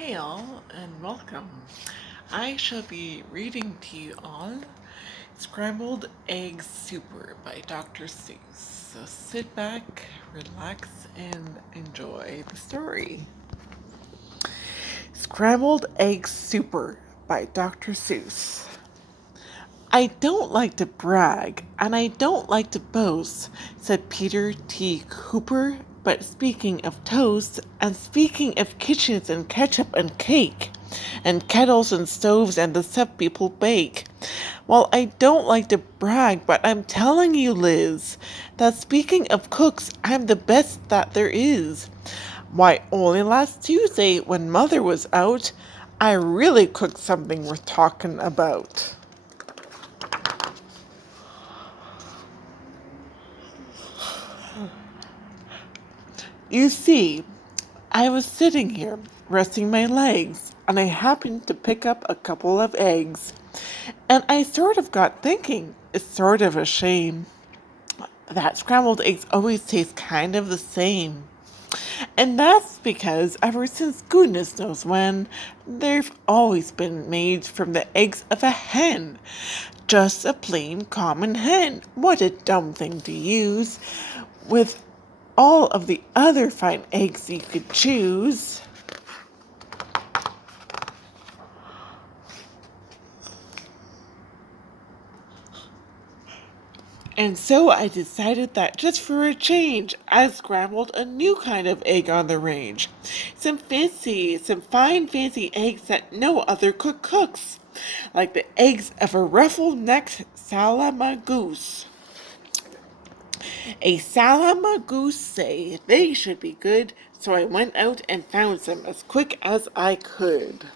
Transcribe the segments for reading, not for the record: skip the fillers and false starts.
Hey all, and welcome. I shall be reading to you all Scrambled Egg Super by Dr. Seuss. So sit back, relax, and enjoy the story. Scrambled Egg Super by Dr. Seuss. I don't like to brag, and I don't like to boast, said Peter T. Cooper. But speaking of toast, and speaking of kitchens and ketchup and cake, and kettles and stoves and the stuff people bake, well, I don't like to brag, but I'm telling you, Liz, that speaking of cooks, I'm the best that there is. Why, only last Tuesday, when Mother was out, I really cooked something worth talking about. You see, I was sitting here, resting my legs, and I happened to pick up a couple of eggs. And I sort of got thinking, it's sort of a shame that scrambled eggs always taste kind of the same. And that's because ever since goodness knows when, they've always been made from the eggs of a hen. Just a plain common hen. What a dumb thing to use with all of the other fine eggs you could choose. And so I decided that just for a change, I scrambled a new kind of egg on the range. Some fine fancy eggs that no other cook cooks. Like the eggs of a ruffle-necked salamagoose. A salamagoose say they should be good, so I went out and found some as quick as I could.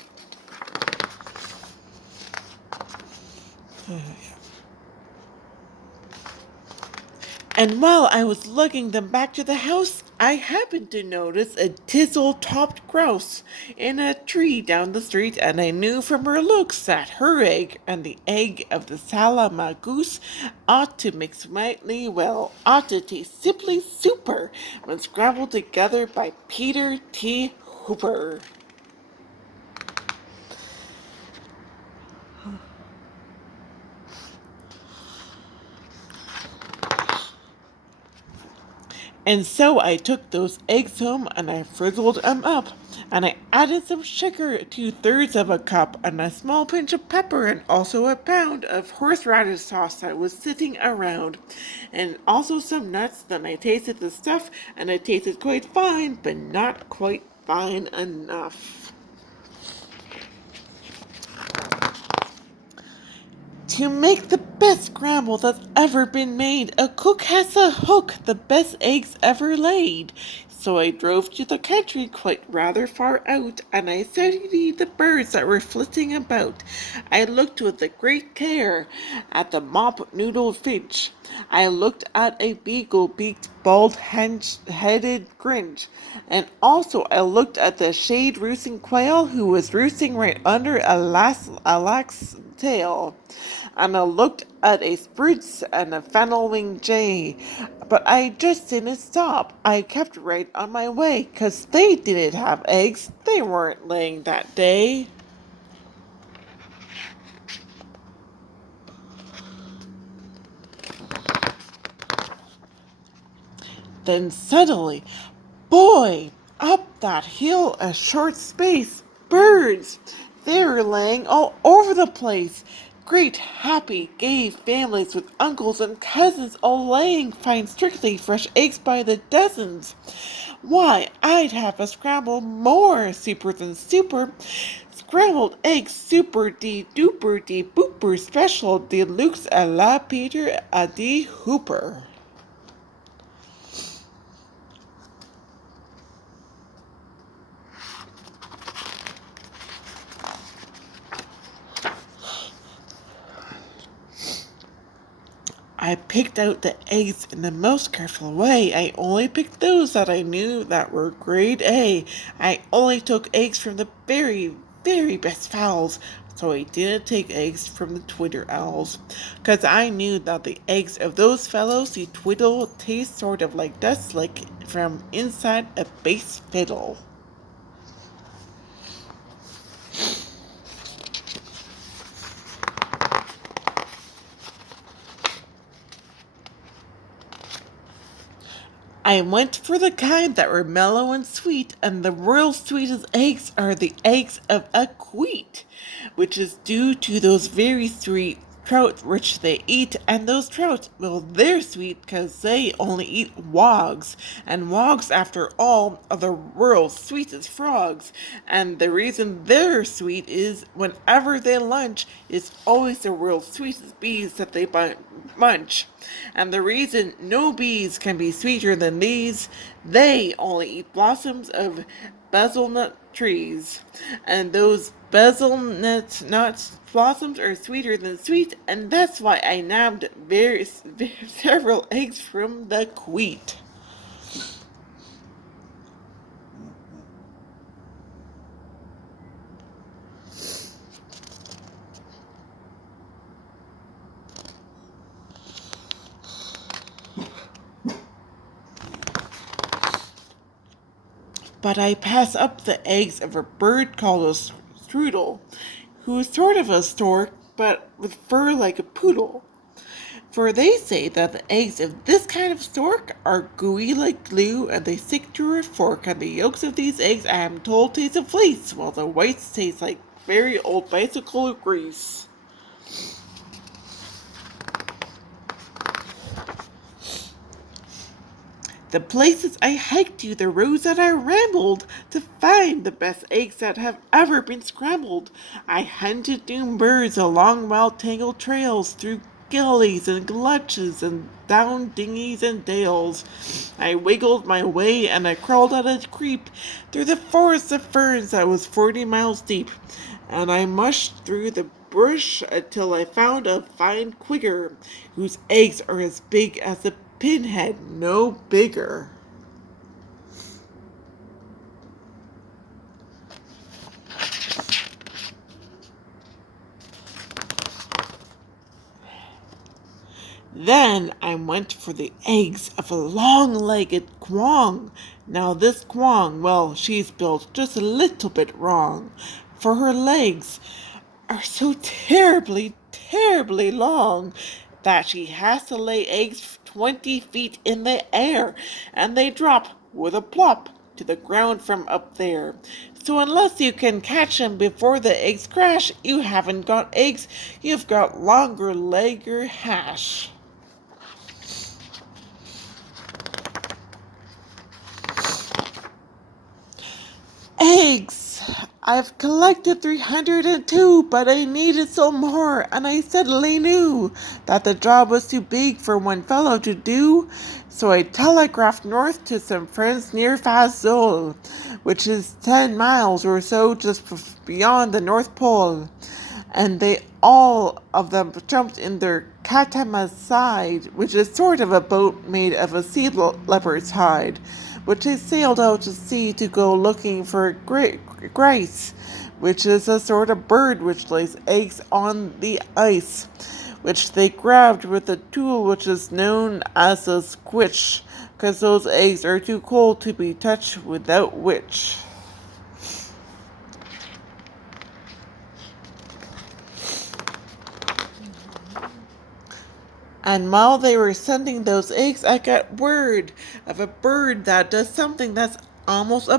And while I was lugging them back to the house, I happened to notice a tizzle-topped grouse in a tree down the street, and I knew from her looks that her egg and the egg of the salamagoose ought to mix mighty well, ought to taste simply super when scrambled together by Peter T. Hooper. And so I took those eggs home and I frizzled 'em up. And I added some sugar, 2/3 of a cup, and a small pinch of pepper, and also a pound of horseradish sauce that was sitting around. And also some nuts. Then I tasted the stuff, and it tasted quite fine, but not quite fine enough. To make the best scramble that's ever been made, a cook has to hook the best eggs ever laid. So I drove to the country quite rather far out, and I studied the birds that were flitting about. I looked with a great care at the mop-noodled finch. I looked at a beagle-beaked, bald-headed grinch, and also I looked at the shade-roosting quail who was roosting right under a lax tail, and I looked at a spruce and a fennel-winged jay, but I just didn't stop. I kept right on my way, 'cause they didn't have eggs. They weren't laying that day. Then suddenly, boy, up that hill a short space, birds! They were laying all over the place. Great, happy, gay families with uncles and cousins all laying fine, strictly fresh eggs by the dozens. Why, I'd have a scramble more super than super. Scrambled eggs super de duper de booper special deluxe a la Peter a de Hooper. I picked out the eggs in the most careful way. I only picked those that I knew that were grade A. I only took eggs from the very, very best fowls. So I didn't take eggs from the twitter owls. 'Cause I knew that the eggs of those fellows who twiddle taste sort of like dust, like from inside a bass fiddle. I went for the kind that were mellow and sweet, and the real sweetest eggs are the eggs of a queet, which is due to those very sweet trout which they eat, and those trout, well, they're sweet because they only eat wogs, and wogs, after all, are the world's sweetest frogs, and the reason they're sweet is whenever they lunch, it's always the world's sweetest bees that they munch, and the reason no bees can be sweeter than these, they only eat blossoms of hazelnut trees, and those hazelnut nuts blossoms are sweeter than sweet, and that's why I nabbed several eggs from the queet. But I pass up the eggs of a bird called a strudel, who is sort of a stork, but with fur like a poodle. For they say that the eggs of this kind of stork are gooey like glue, and they stick to a fork, and the yolks of these eggs I am told taste of fleece, while the whites taste like very old bicycle grease. The places I hiked to, the roads that I rambled, to find the best eggs that have ever been scrambled. I hunted down birds along wild tangled trails, through gullies and gulches, and down dingies and dales. I wiggled my way and I crawled at a creep, through the forest of ferns that was 40 miles deep. And I mushed through the bush until I found a fine quigger, whose eggs are as big as a pinhead, no bigger. Then I went for the eggs of a long-legged quong. Now this quong, well, she's built just a little bit wrong, for her legs are so terribly long that she has to lay eggs 20 feet in the air, and they drop with a plop to the ground from up there. So unless you can catch them before the eggs crash, you haven't got eggs, you've got longer legger hash. Eggs! I've collected 302, but I needed some more, and I suddenly knew that the job was too big for one fellow to do. So I telegraphed north to some friends near Fazul, which is 10 miles or so just beyond the North Pole, and they all of them jumped in their catamaran, which is sort of a boat made of a sea leopard's hide, which they sailed out to sea to go looking for grace, which is a sort of bird which lays eggs on the ice, which they grabbed with a tool which is known as a squitch, because those eggs are too cold to be touched without which. And while they were sending those eggs, I got word of a bird that does something that's almost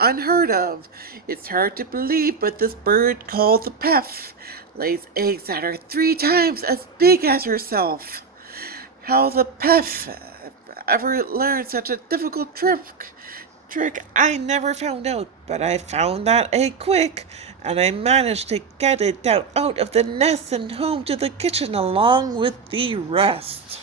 unheard of. It's hard to believe, but this bird called the peff lays eggs that are 3 times as big as herself. How the peff ever learned such a difficult trick I never found out, but I found that egg quick, and I managed to get it down out of the nest and home to the kitchen along with the rest.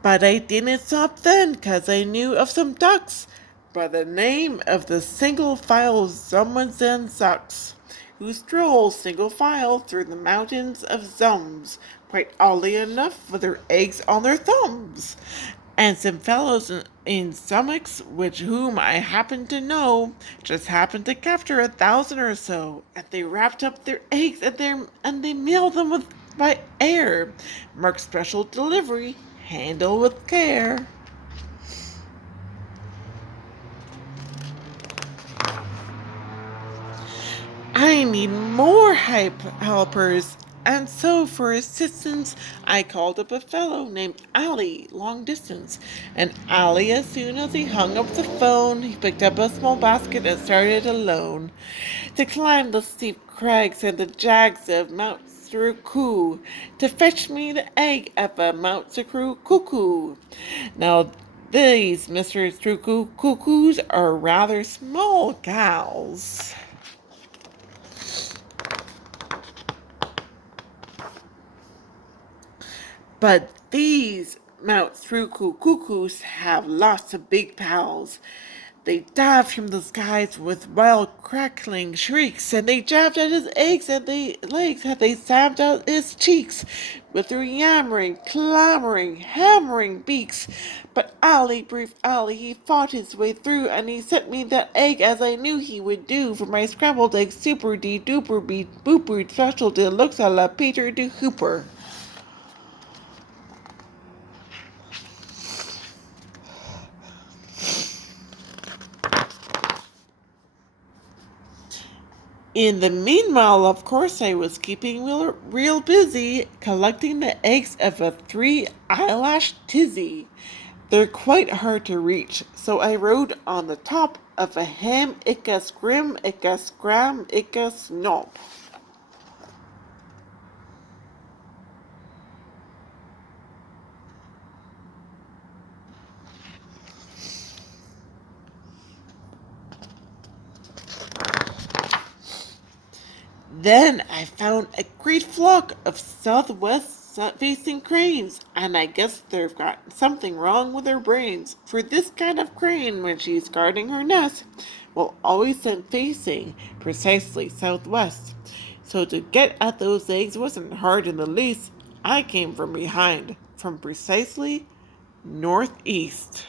But I didn't stop then, 'cause I knew of some ducks by the name of the single file Zummansen Zucks, who stroll single file through the mountains of Zums, quite oddly enough with their eggs on their thumbs. And some fellows in stomachs, which whom I happen to know, just happened to capture 1,000 or so, and they wrapped up their eggs and they mailed them by air, marked special delivery, handle with care. I need more helpers. And so, for assistance, I called up a fellow named Ali, long distance. And Ali, as soon as he hung up the phone, he picked up a small basket and started alone to climb the steep crags and the jags of Mount Suruku to fetch me the egg of a Mount Suruku cuckoo. Now, these Mr. Suruku cuckoos are rather small gals. But these Mount Thruku cuckoos have lots of big pals. They dive from the skies with wild crackling shrieks, and they jabbed at his eggs and the legs, and they stabbed out his cheeks with their yammering, clamoring, hammering beaks. But Ali, brief Ali, he fought his way through, and he sent me that egg as I knew he would do for my scrambled egg super de duper beat booper special deluxe a la Peter de Hooper. In the meanwhile, of course, I was keeping real busy collecting the eggs of a three-eyelash tizzy. They're quite hard to reach, so I rode on the top of a ham icka scrim icka scram icka snop. Then I found a great flock of southwest facing cranes, and I guess they've got something wrong with their brains. For this kind of crane, when she's guarding her nest, will always send facing precisely southwest. So to get at those eggs wasn't hard in the least. I came from behind, from precisely northeast.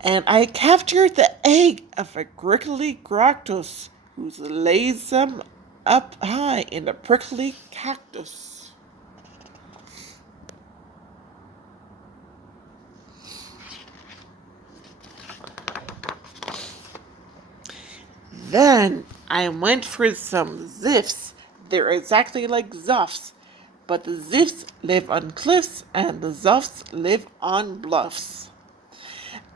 And I captured the egg of a grickly gractus, who lays them up high in a prickly cactus. Then I went for some ziffs. They're exactly like zuffs, but the ziffs live on cliffs and the zuffs live on bluffs.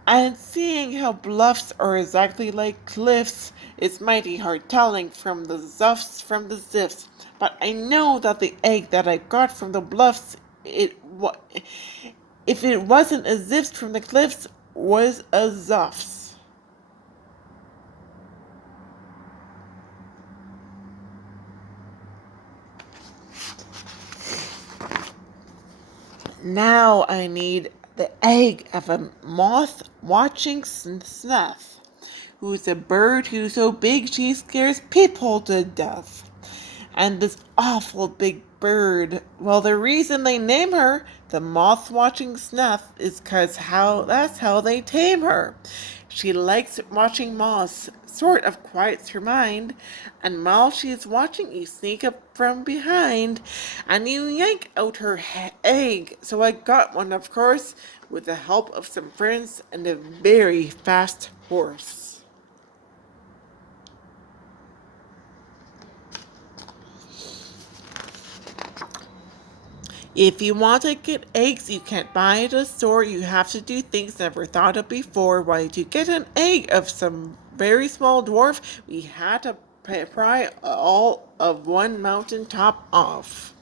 And seeing how bluffs are exactly like cliffs, it's mighty hard telling from the zuffs from the ziffs. But I know that the egg that I got from the bluffs, if it wasn't a ziffs from the cliffs, was a zuffs. Now I need the egg of a moth watching snuff, who's a bird who's so big she scares people to death. And this awful big bird, well, the reason they name her the moth watching snuff is 'cause that's how they tame her. She likes watching moths, sort of quiets her mind, and while she is watching, you sneak up from behind and you yank out her egg. So I got one, of course, with the help of some friends and a very fast horse. If you want to get eggs you can't buy at a store, you have to do things never thought of before. Why, to get an egg of some very small dwarf, we had to pry all of one mountain top off.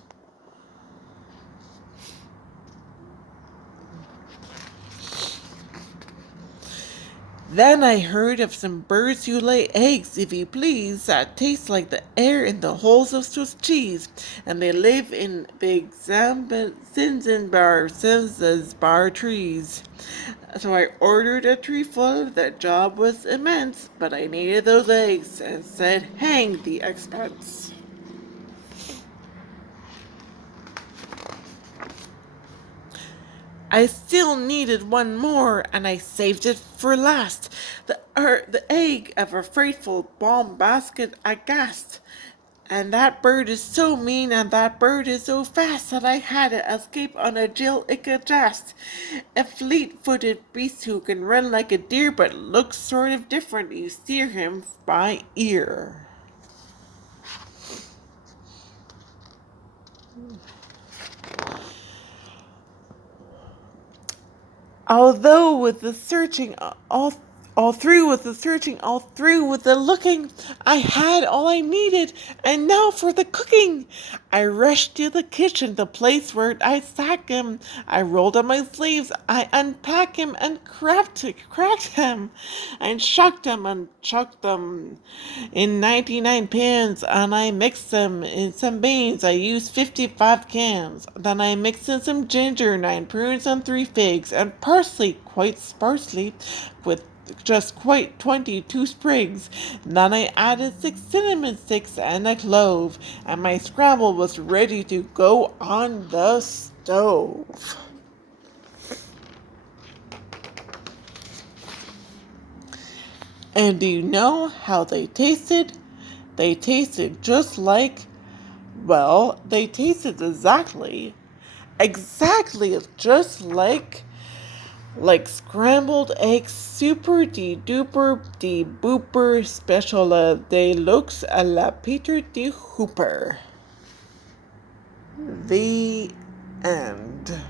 Then I heard of some birds who lay eggs, if you please, that taste like the air in the holes of Swiss cheese, and they live in big Zanzibar trees. So I ordered a tree full. The job was immense, but I needed those eggs and said, hang the expense. I still needed one more, and I saved it for last. The egg of a frightful bomb basket aghast. And that bird is so mean and that bird is so fast that I had to escape on a Jill Ickadast. A fleet-footed beast who can run like a deer but looks sort of different. You steer him by ear. Although with the searching, all through with the searching, all through with the looking, I had all I needed, and now for the cooking. I rushed to the kitchen, the place where I sack him. I rolled up my sleeves, I unpacked him and cracked him, and shucked him and chucked them in 99 pans, and I mixed them in some beans. I used 55 cans. Then I mixed in some ginger, 9 prunes, and 3 figs, and parsley quite sparsely, with just quite 22 sprigs. Then I added 6 cinnamon sticks and a clove, and my scramble was ready to go on the stove. And do you know how they tasted? They tasted just like, well, they tasted exactly just like scrambled eggs, super de duper de booper special de luxe a la Peter de Hooper. The end.